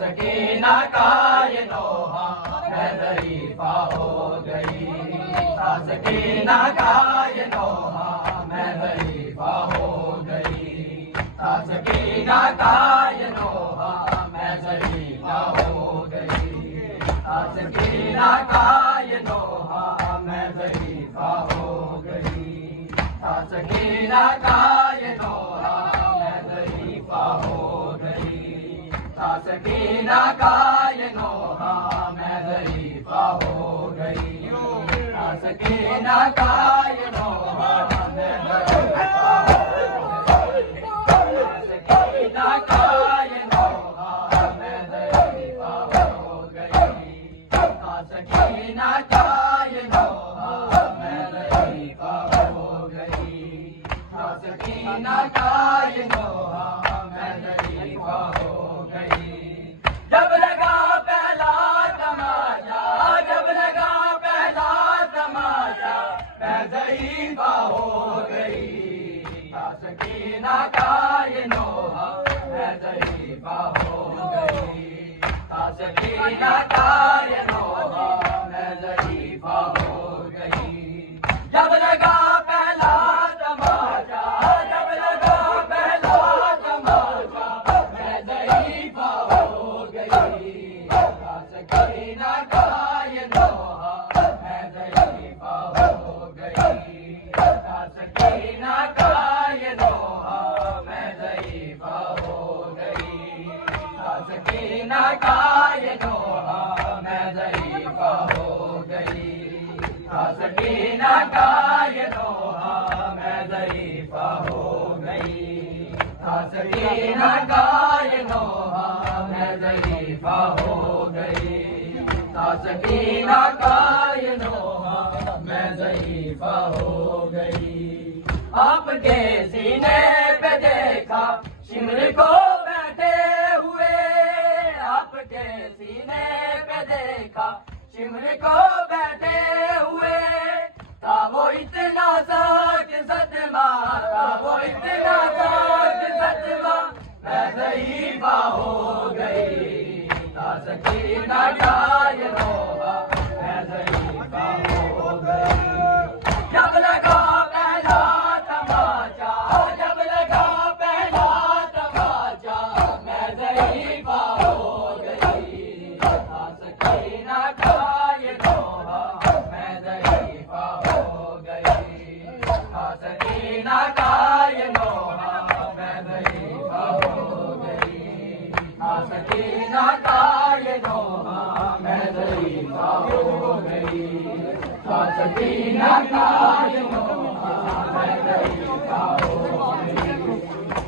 سکینہ کا یہ نوحہ میں ضعیفہ ہو گئی تھا سکینہ کا یہ نوحہ میں ضعیفہ ہو گئی تھا سکینہ کا یہ نوحہ میں ضعیفہ ہو گئی تھا سکینہ کا یہ نوحہ میں ضعیفہ ہو گئی تھا سکینہ کا یہ نوحہ میں ضعیفہ ہو گئی تھا سکینہ کا یہ نوحہ میں ضعیفہ ہو گئی تھا سکینہ کا یہ نوحہ میں ضعیفہ ہو گئی سکینہ کا یہ نوحہ میں ضعیفہ ہو گئی تھا سکینہ کا یہ نوحہ میں ضعیفہ ہو گئی تھا سکینہ کا یہ نوحہ میں ضعیفہ ہو گئی جب لگا پہلا تماشا جب لگا پہلا تماشا میں ضعیفہ ہو گئی تھا سکینہ کا یہ نوحہ میں ضعیفہ ہو گئی تھا سکینہ کا یہ نوحہ میں ضعیفہ ہو گئی جب لگا پہلا تماشا جب لگا پہلا تماشا میں ضعیفہ ہو گئی تھا سکینہ کا یہ نوحہ میں ضعیفہ ہو گئی تھا سکینہ کا یہ نوحہ میں ضعیفہ ہو گئی تھا سکینہ کا یہ نوحہ میں ضعیفہ ہو گئی تھا سکینہ کا یہ نوحہ میں ضعیفہ ہو گئی تھا سکینہ کا یہ نوحہ میں ضعیفہ ہو گئی تھا سکینہ کا یہ نوحہ میں ضعیفہ ہو گئی آپ کے سینے پہ دیکھا شمر کو بیٹھے ہوئے آپ کے سینے پہ دیکھا شمر کو بیٹھے ہوئے تھا وہ اتنا سخت صدمہ تھا وہ اتنا سخت صدمہ میں ضعیفہ ہو گئی تھا سکینہ کا یہ نوحہ میں ضعیفہ ہو گئی جب لگا پہلا تماشا جب لگا پہلا تماشا میں ضعیفہ ہو گئی تھا سکینہ کا یہ نوحہ میں ضعیفہ ہو گئی تھا سکینہ کا یہ نوحہ میں ضعیفہ ہو گئی تھا سکینہ کا یہ نوحہ میں ضعیفہ ہو گئی تھا سکینہ کا یہ نوحہ میں ضعیفہ ہو گئی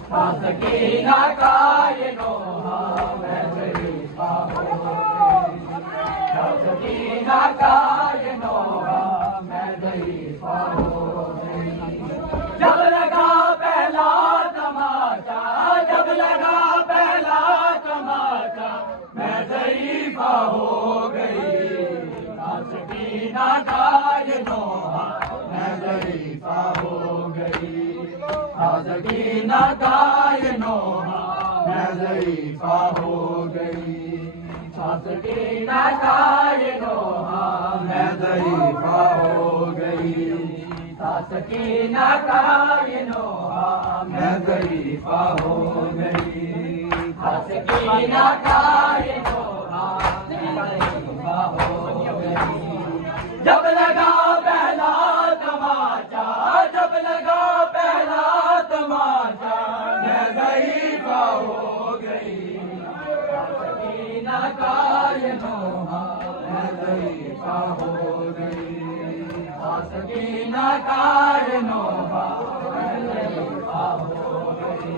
تھا سکینہ کا یہ نوحہ میں ضعیفہ ہو گئی تھا سکینہ کا یہ نوحہ میں ضعیفہ ہو گئی جب لگا پہلا تماشا جب لگا پہلا تماشا میں ضعیفہ ہو گئی تھا سکینہ کا یہ نوحہ میں ضعیفہ ہو گئی سکینہ کا یہ نوحہ میں ضعیفہ ہو گئی، سکینہ کا یہ نوحہ میں ضعیفہ ہو گئی، سکینہ کا یہ نوحہ میں ضعیفہ ہو گئی، سکینہ کا یہ نوحہ میں ضعیفہ ہو گئی۔ جب لگا پہلا تماچا، جب لگا پہلا تماچا میں ضعیفہ ہو گئی، سکینہ کا یہ نوحہ میں ضعیفہ ہو گئی، سکینہ کا یہ نوحہ میں ضعیفہ ہو گئی،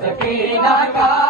سکینہ کا